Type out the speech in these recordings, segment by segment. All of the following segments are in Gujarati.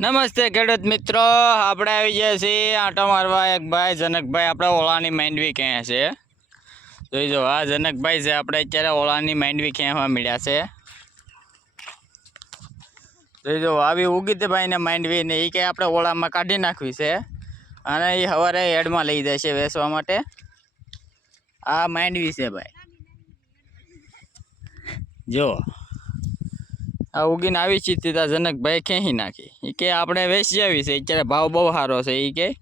નમસ્તે ખેડૂત મિત્રો, આપણે આવી ગયા છીએ આંટો મારવા. એક ભાઈ જનકભાઈ આપણે ઓળાની માંડવી ક્યાં છે? જોઈ જો આ જનકભાઈ છે, આપણે અત્યારે ઓળાની માંડવી ક્યાંવા મળ્યા છે. જોઈ જો આવી ઉગીત ભાઈને માંડવી ને એ કે આપણે ઓળામાં કાઢી નાખવી છે અને એ સવારે હેડમાં લઈ જાય છે વેચવા માટે. આ માંડવી છે ભાઈ. જો આ ઉગીને આવી ચિત્તિતા જનકભાઈ ખેંચી નાખી. એ કે આપણે વેચી આવી છે, અત્યારે ભાવ બહુ સારો છે એ કે.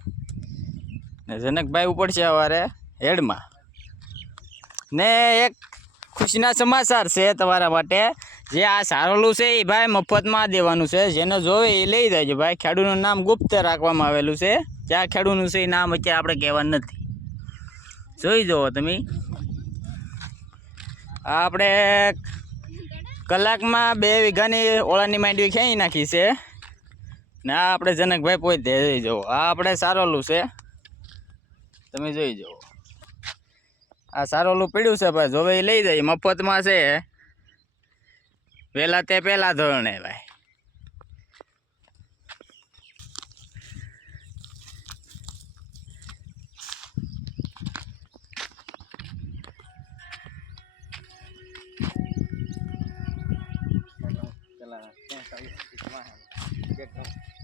જનકભાઈ ઉપડશે સવારે હેડમાં. ને એક ખુશીના સમાચાર છે તમારા માટે. જે આ સારોલું છે એ ભાઈ મફતમાં દેવાનું છે. જેને જોવે એ લઈ જાય ભાઈ. ખેડૂતનું નામ ગુપ્ત રાખવામાં આવેલું છે. જ્યાં ખેડૂતનું છે એ નામ અત્યારે આપણે કહેવાનું નથી. જોઈ જુઓ તમે. આપણે કલાકમાં બે વીઘાની ઓળાની માંડવી ખેંચી નાખી છે. ને આ આપણે જનકભાઈ પોતે જોઈ જુઓ. આ આપણે સારોલું છે. તમે જોઈ જુઓ. આ સારોલું પીડ્યું છે ભાઈ. જોવે લઈ જાય, મફતમાં છે. પહેલાં તે પહેલાં ધોરણે ભાઈ. 嗯，现在又 cari di.